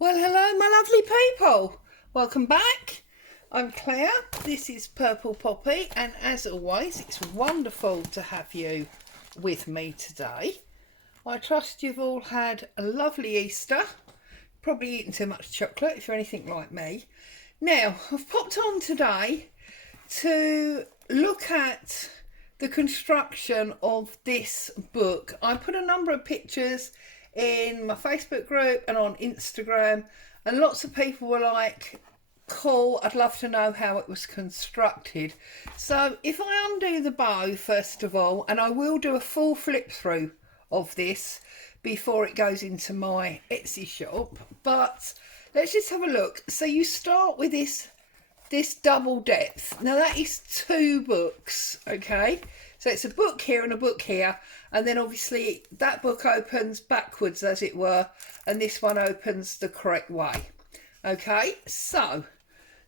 Well, hello, my lovely people. Welcome back. I'm Claire. This is Purple Poppy, and as always, it's wonderful to have you with me today. I trust you've all had a lovely Easter. Probably eaten too much chocolate if you're anything like me. Now, I've popped on today to look at the construction of this book. I put a number of pictures in my Facebook group and on Instagram, and lots of people were like, cool, I'd love to know how it was constructed. So if I undo the bow first of all, and I will do a full flip through of this before it goes into my Etsy shop, but let's just have a look. So you start with this double depth. Now that is 2 books, okay? So it's a book here and a book here, and then obviously that book opens backwards, as it were, and this one opens the correct way. Okay, so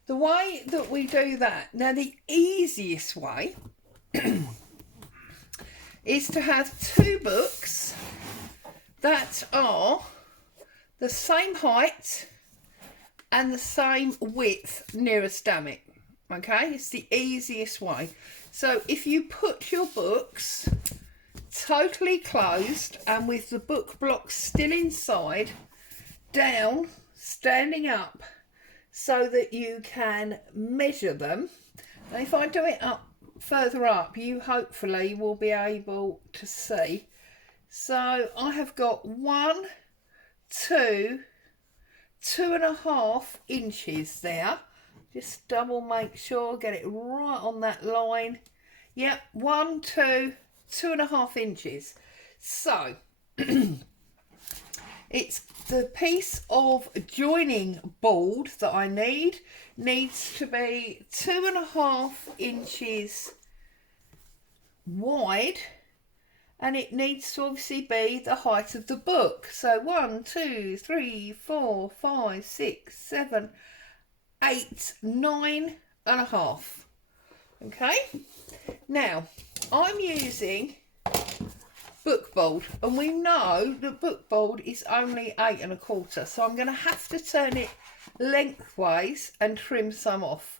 the way that we do that, now the easiest way is to have 2 books that are the same height and the same width nearest damn it. Okay, it's the easiest way. So if you put your books totally closed and with the book blocks still inside, down, standing up, so that you can measure them. And if I do it up further up, you hopefully will be able to see. So I have got 1, 2, 2.5 inches there. Just double make sure, get it right on that line. Yep, 1, 2, 2.5 inches. So it's the piece of joining board that I needs to be 2.5 inches wide, and it needs to obviously be the height of the book. So 1, 2, 3, 4, 5, 6, 7, 8, 9.5. Okay, now I'm using bookboard, and we know that bookboard is only 8.25, so I'm going to have to turn it lengthways and trim some off.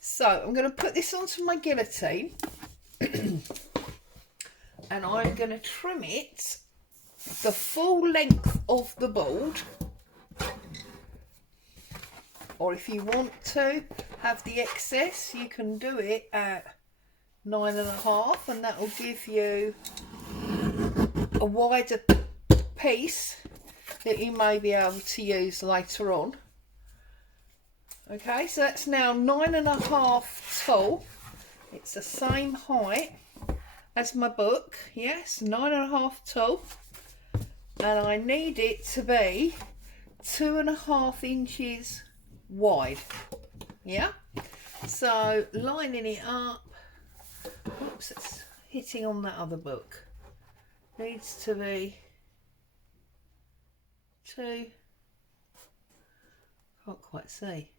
So I'm going to put this onto my guillotine and I'm going to trim it the full length of the board, or if you want to have the excess, you can do it at 9.5, and that will give you a wider piece that you may be able to use later on. Okay, so that's now 9.5 tall. It's the same height as my book. Yes, 9.5 tall, and I need it to be 2.5 inches wide. Yeah, so lining it up. Oops, it's hitting on that other book. Needs to be 2, can't quite see,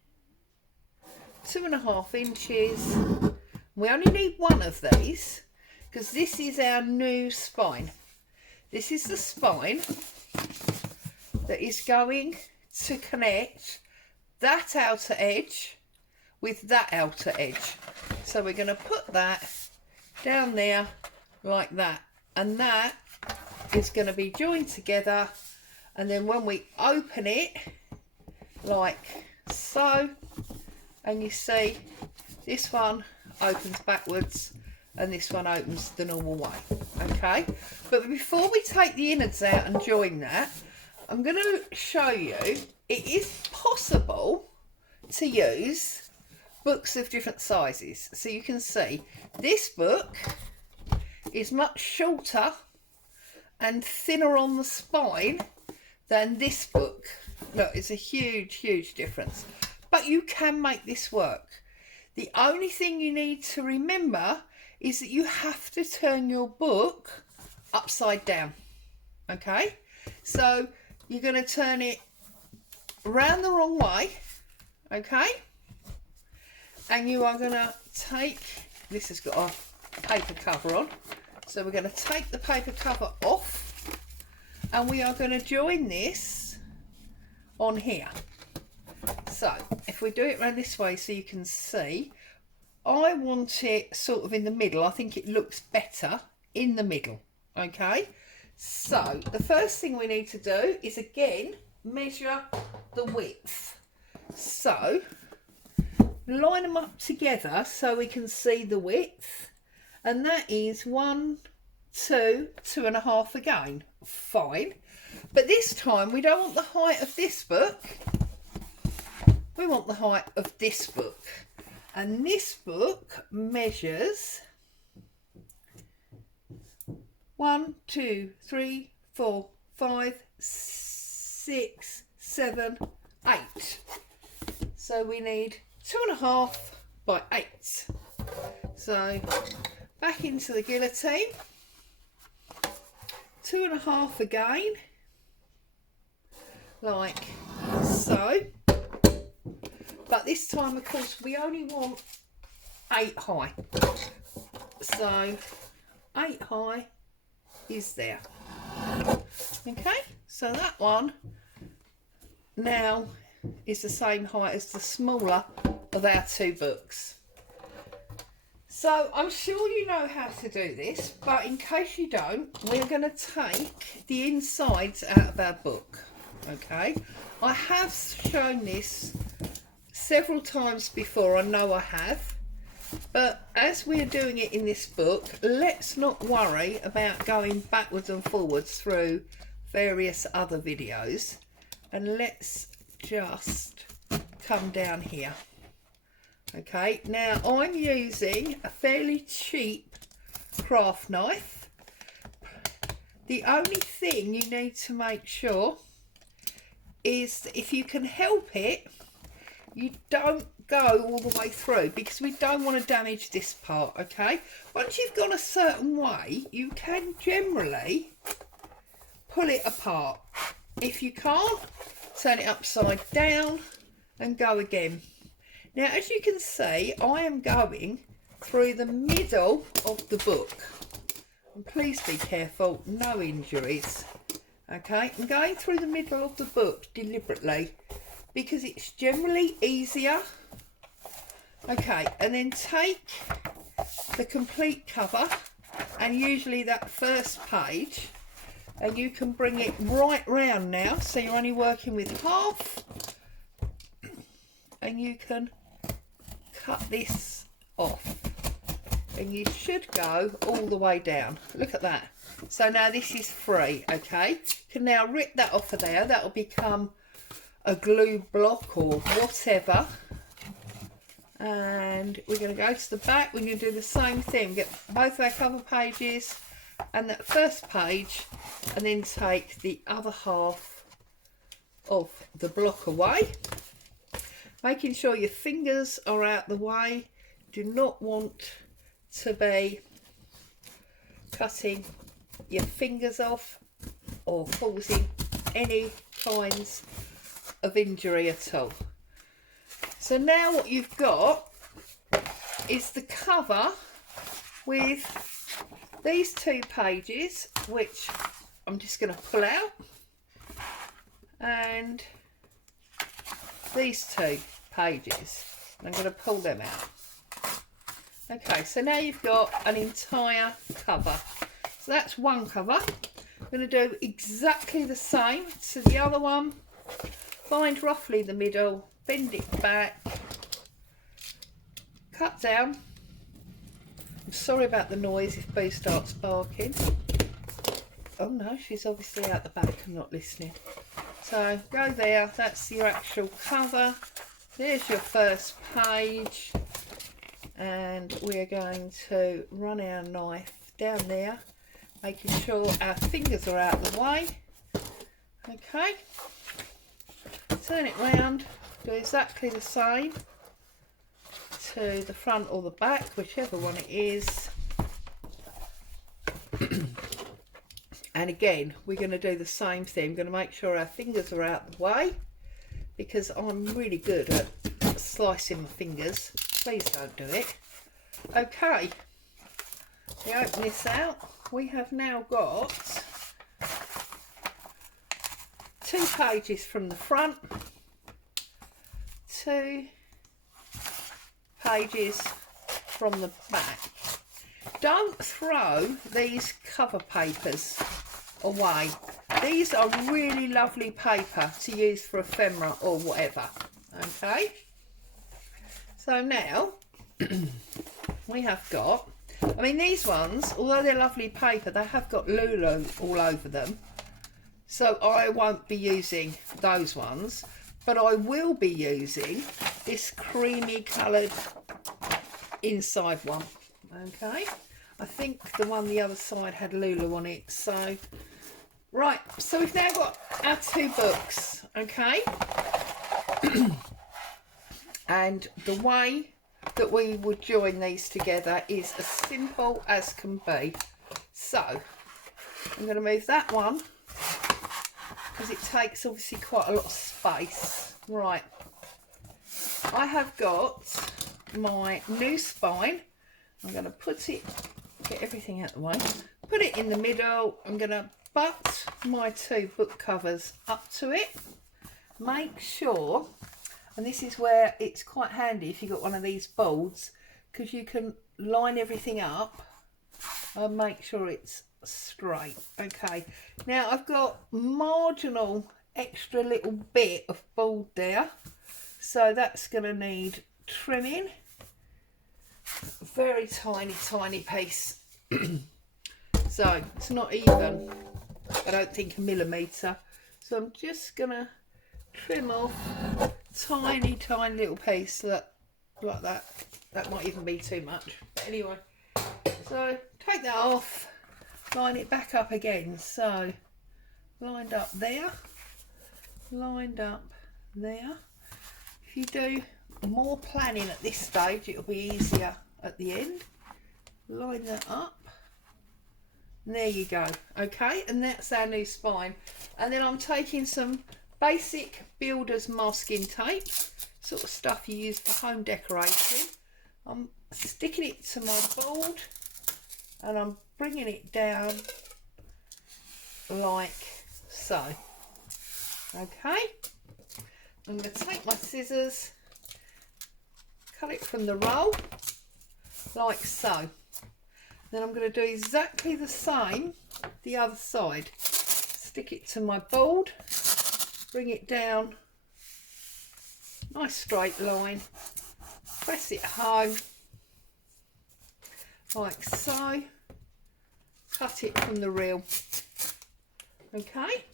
2.5 inches. We only need 1 of these because this is our new spine. This is the spine that is going to connect that outer edge with that outer edge. So we're going to put that down there like that, and that is going to be joined together, and then when we open it like so, and you see this one opens backwards and this one opens the normal way. Okay, but before we take the innards out and join that, I'm going to show you it is possible to use books of different sizes. So you can see this book is much shorter and thinner on the spine than this book. Look, it's a huge difference, but you can make this work. The only thing you need to remember is that you have to turn your book upside down. Okay, so you're going to turn it round the wrong way. Okay, and you are going to take, this has got a paper cover on, so we're going to take the paper cover off, and we are going to join this on here. So if we do it around this way so you can see, I want it sort of in the middle. I think it looks better in the middle. Okay, so the first thing we need to do is again measure the width. So line them up together so we can see the width, and that is 1, 2, 2.5 again. Fine, but this time we don't want the height of this book, we want the height of this book, and this book measures 1, 2, 3, 4, 5, 6, 7, 8. So we need 2.5 by 8. So back into the guillotine, 2.5 again, like so. But this time, of course, we only want 8 high. So 8 high is there. Okay, so that one now is the same height as the smaller of our 2 books. So I'm sure you know how to do this, but in case you don't, we're going to take the insides out of our book. Okay, I have shown this several times before, I know I have, but as we're doing it in this book, let's not worry about going backwards and forwards through various other videos, and let's just come down here. Okay, now I'm using a fairly cheap craft knife. The only thing you need to make sure is that if you can help it, you don't go all the way through, because we don't want to damage this part. Okay, once you've gone a certain way, you can generally pull it apart. If you can't, turn it upside down and go again. Now, as you can see, I am going through the middle of the book, and please be careful, no injuries. Okay, I'm going through the middle of the book deliberately because it's generally easier. Okay, and then take the complete cover, and usually that first page, and you can bring it right round now, so you're only working with half, and you can cut this off, and you should go all the way down. Look at that. So now this is free. Okay, you can now rip that off of there. That will become a glue block or whatever, and we're going to go to the back. We're going to do the same thing, get both our cover pages and that first page, and then take the other half of the block away, making sure your fingers are out the way. Do not want to be cutting your fingers off or causing any kinds of injury at all. So now what you've got is the cover with these 2 pages, which I'm just going to pull out, and these 2 pages. I'm going to pull them out. Okay, so now you've got an entire cover. So that's one cover. I'm going to do exactly the same to the other one. Find roughly the middle, bend it back, cut down. I'm sorry about the noise if Boo starts barking. Oh no, she's obviously out the back and not listening. So go there, that's your actual cover. There's your first page, and we're going to run our knife down there, making sure our fingers are out of the way. Okay, turn it round, do exactly the same to the front or the back, whichever one it is. And again, we're going to do the same thing. I'm going to make sure our fingers are out the way, because I'm really good at slicing my fingers. Please don't do it. Okay, we open this out. We have now got 2 pages from the front, 2 pages from the back. Don't throw these cover papers away. These are really lovely paper to use for ephemera or whatever. Okay, so now we have got, I mean, these ones, although they're lovely paper, they have got Lulu all over them, so I won't be using those ones, but I will be using this creamy coloured inside one. Okay, I think the one the other side had Lulu on it. So right, so we've now got our 2 books. Okay, and the way that we would join these together is as simple as can be. So I'm going to move that one because it takes obviously quite a lot of space. Right, I have got my new spine. I'm going to put it, get everything out of the way, put it in the middle. I'm going to butt my 2 book covers up to it. Make sure, and this is where it's quite handy if you've got one of these boards, because you can line everything up and make sure it's straight. Okay, now I've got marginal extra little bit of board there, so that's going to need trimming. Very tiny piece. So it's not even, I don't think, a millimetre. So I'm just going to trim off tiny little piece like that. That might even be too much, but anyway, so take that off, line it back up again. So lined up there, lined up there. If you do more planning at this stage, it'll be easier at the end. Line that up, and there you go. Okay, and that's our new spine. And then I'm taking some basic builder's masking tape, sort of stuff you use for home decorating. I'm sticking it to my board and I'm bringing it down like so. Okay, I'm going to take my scissors, cut it from the roll like so. Then I'm going to do exactly the same the other side. Stick it to my board, bring it down, nice straight line, press it home like so, cut it from the reel. Okay,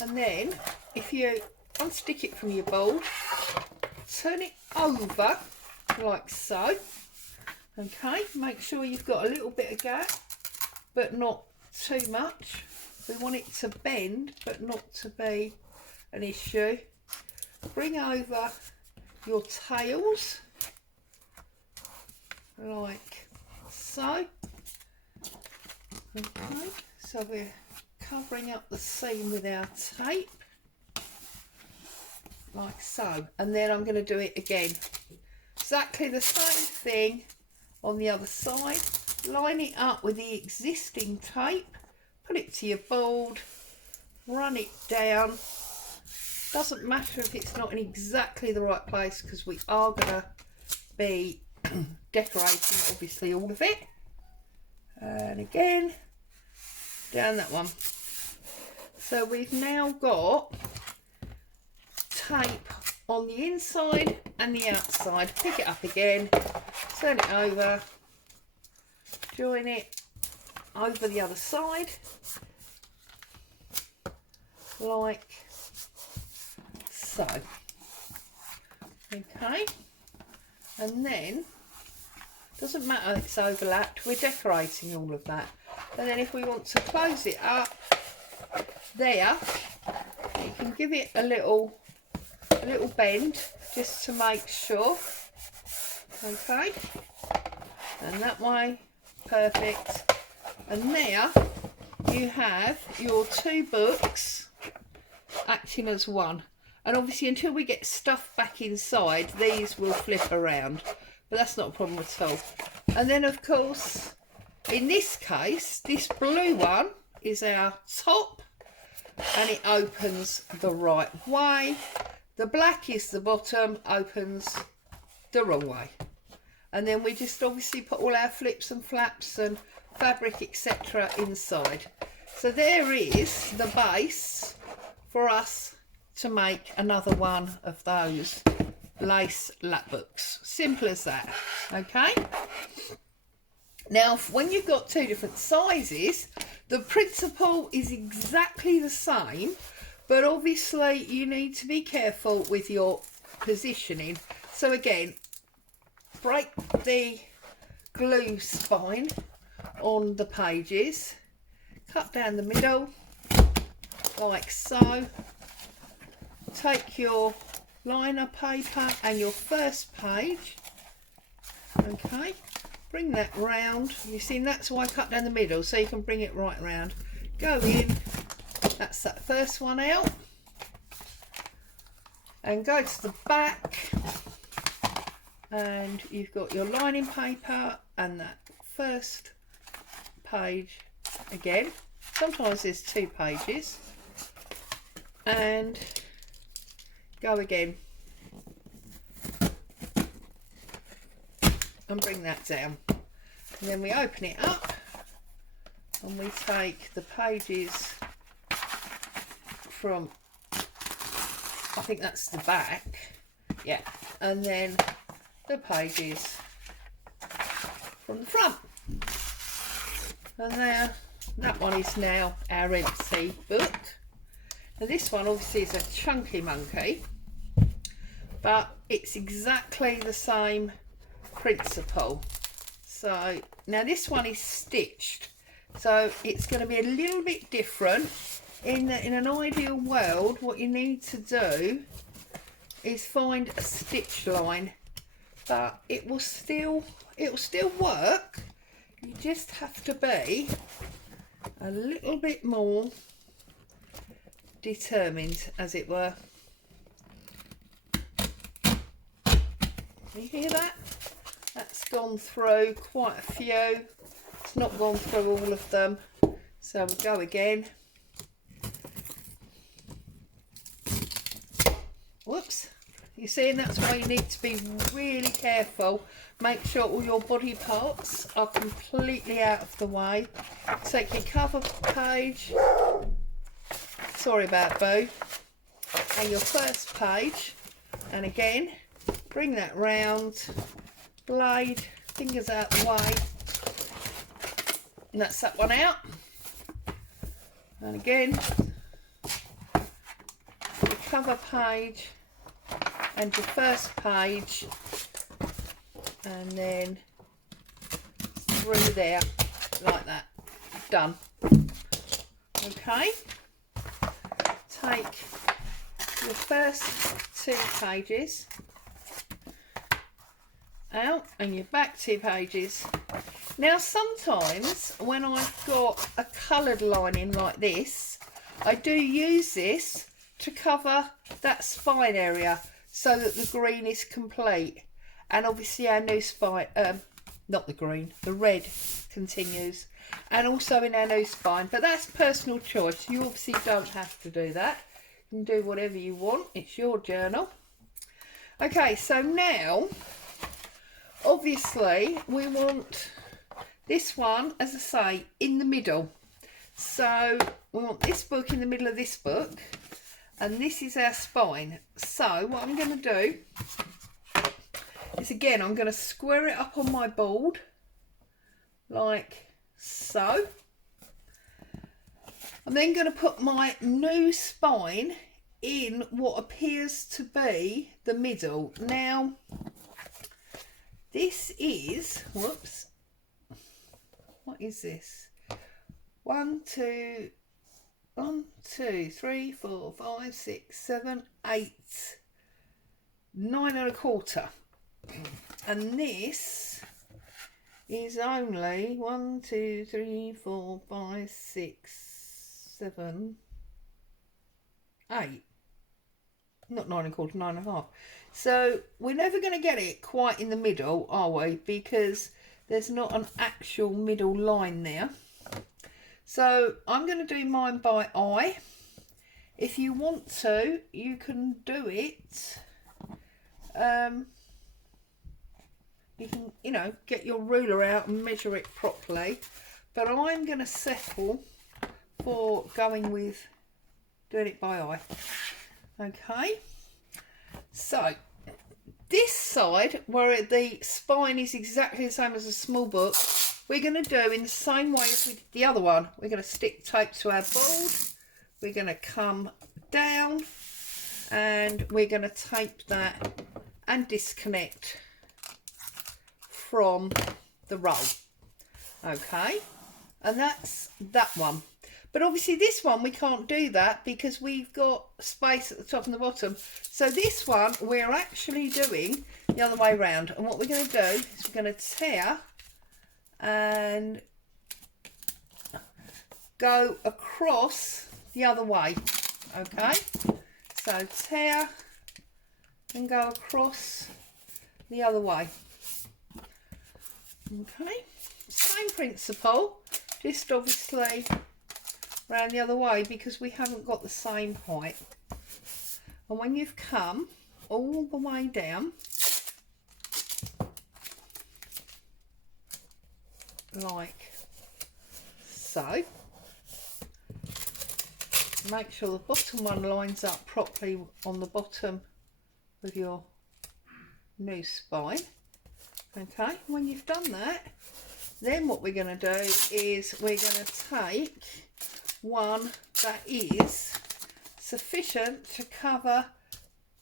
and then if you unstick it from your board, turn it over like so. Okay, make sure you've got a little bit of gap, but not too much. We want it to bend, but not to be an issue. Bring over your tails like so. Okay, so we're covering up the seam with our tape like so, and then I'm going to do it again, exactly the same thing on the other side. Line it up with the existing tape, put it to your board, run it down. Doesn't matter if it's not in exactly the right place, because we are going to be decorating obviously all of it. And again down that one. So we've now got tape on the inside and the outside. Pick it up again, turn it over, join it over the other side like so. Okay, and then doesn't matter if it's overlapped, we're decorating all of that. And then if we want to close it up there, you can give it a little bend just to make sure. Okay, and that way, perfect. And there you have your 2 books acting as one. And obviously until we get stuff back inside, these will flip around, but that's not a problem at all. And then of course, in this case, this blue one is our top, and it opens the right way. The black is the bottom, opens the wrong way. And then we just obviously put all our flips and flaps and fabric etc. inside. So there is the base for us to make another one of those lace lap books. Simple as that. Okay. Now when you've got two different sizes, the principle is exactly the same, but obviously you need to be careful with your positioning. So again, break the glue spine on the pages, cut down the middle like so, take your liner paper and your first page, okay, bring that round. You see, that's why I cut down the middle, so you can bring it right round. Go in, that's that first one out, and go to the back, and you've got your lining paper and that first page again. Sometimes there's two pages, and go again and bring that down, and then we open it up and we take the pages from, I think that's the back, yeah, and then the pages from the front. And there, that one is now our empty book. Now this one obviously is a chunky monkey, but it's exactly the same principle. So now this one is stitched, so it's going to be a little bit different. In an ideal world, what you need to do is find a stitch line, but it will still work. You just have to be a little bit more determined, as it were. You hear that? That's gone through quite a few. It's not gone through all of them, so we'll go again. Whoops. You see, and that's why you need to be really careful. Make sure all your body parts are completely out of the way. Take your cover page, sorry about Boo, and your first page, and again bring that round, blade, fingers out the way, and that's that one out. And again, your cover page and your first page, and then through there like that. Done. Okay, take your first two pages out and your back two pages. Now sometimes when I've got a coloured lining like this, I do use this to cover that spine area so that the green is complete, and obviously our new spine, not the green, the red continues, and also in our new spine, but that's personal choice. You obviously don't have to do that. You can do whatever you want, it's your journal. Okay, so now obviously we want this one, as I say, in the middle. So we want this book in the middle of this book, and this is our spine. So what I'm going to do is, again, I'm going to square it up on my board like so. I'm then going to put my new spine in what appears to be the middle. Now this is, whoops, what is this? 1, 2, 3, 4, 5, 6, 7, 8, 9 1/4. And this is only 1, 2, 3, 4, 5, 6, 7, 8. Not 9 1/4, 9 1/2. So we're never going to get it quite in the middle, are we? Because there's not an actual middle line there. So I'm going to do mine by eye. if you want to, you can do it. You can, you know, get your ruler out and measure it properly. But I'm going to settle for going with doing it by eye. Okay. So this side, where the spine is exactly the same as a small book, we're going to do in the same way as we did the other one. We're going to stick tape to our board. We're going to come down and we're going to tape that and disconnect from the roll. Okay, and that's that one. But obviously this one we can't do that because we've got space at the top and the bottom. So this one we're actually doing the other way around. And what we're going to do is we're going to tear and go across the other way. Okay, so tear and go across the other way. Okay, same principle, just obviously round the other way because we haven't got the same height. And when you've come all the way down, like so, make sure the bottom one lines up properly on the bottom with your new spine. Okay, when you've done that, then what we're going to do is we're going to take one that is sufficient to cover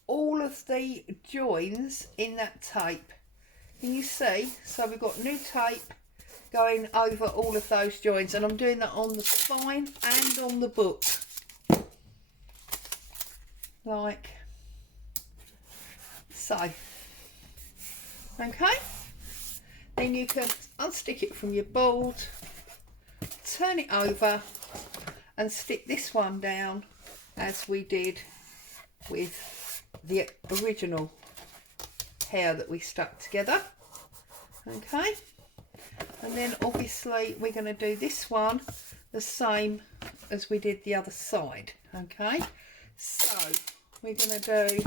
all of the joins in that tape. Can you see? So we've got new tape going over all of those joins, and I'm doing that on the spine and on the book, like so. Okay, then you can unstick it from your board, turn it over and stick this one down as we did with the original hair that we stuck together. Okay, and then obviously we're going to do this one the same as we did the other side. Okay, so we're going to do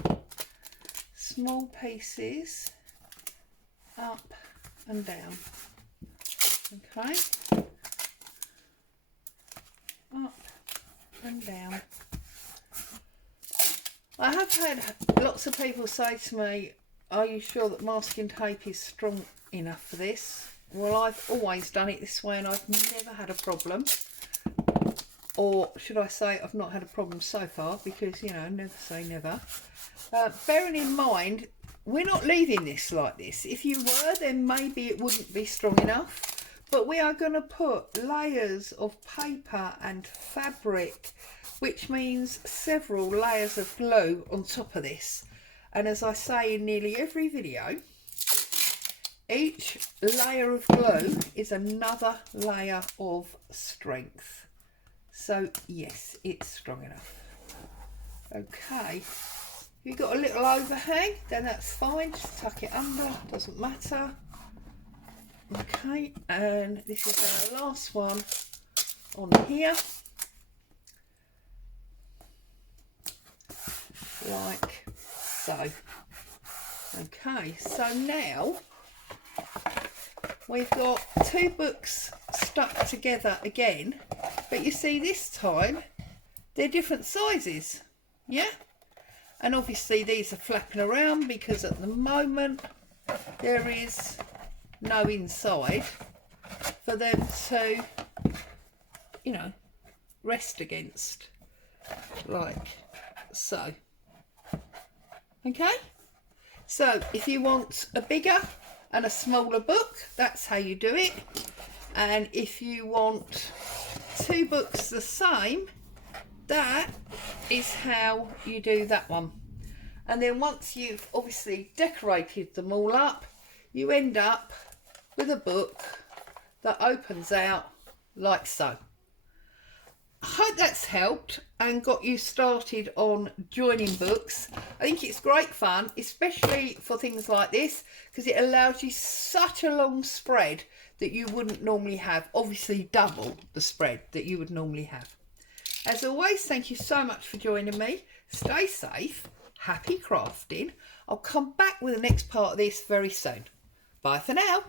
small pieces up and down. Okay, up and down. I have had lots of people say to me, are you sure that masking tape is strong enough for this? Well, I've always done it this way and I've never had a problem. Or should I say I've not had a problem so far, because, you know, never say never. Bearing in mind, we're not leaving this like this. If you were, then maybe it wouldn't be strong enough. But we are going to put layers of paper and fabric, which means several layers of glue on top of this. And as I say in nearly every video, each layer of glue is another layer of strength. So yes, it's strong enough. Okay, if you've got a little overhang, then that's fine, just tuck it under, doesn't matter. Okay, and this is our last one on here, like so. Okay, so now we've got two books stuck together again, but you see this time they're different sizes, yeah? And obviously these are flapping around because at the moment there is no inside for them to, you know, rest against, like so. Okay, so if you want a bigger and a smaller book, that's how you do it. And if you want two books the same, that is how you do that one. And then once you've obviously decorated them all up, you end up with a book that opens out like so. I hope that's helped and got you started on joining books. I think it's great fun, especially for things like this, because it allows you such a long spread that you wouldn't normally have. Obviously double the spread that you would normally have. As always, thank you so much for joining me. Stay safe, happy crafting. I'll come back with the next part of this very soon. Bye for now.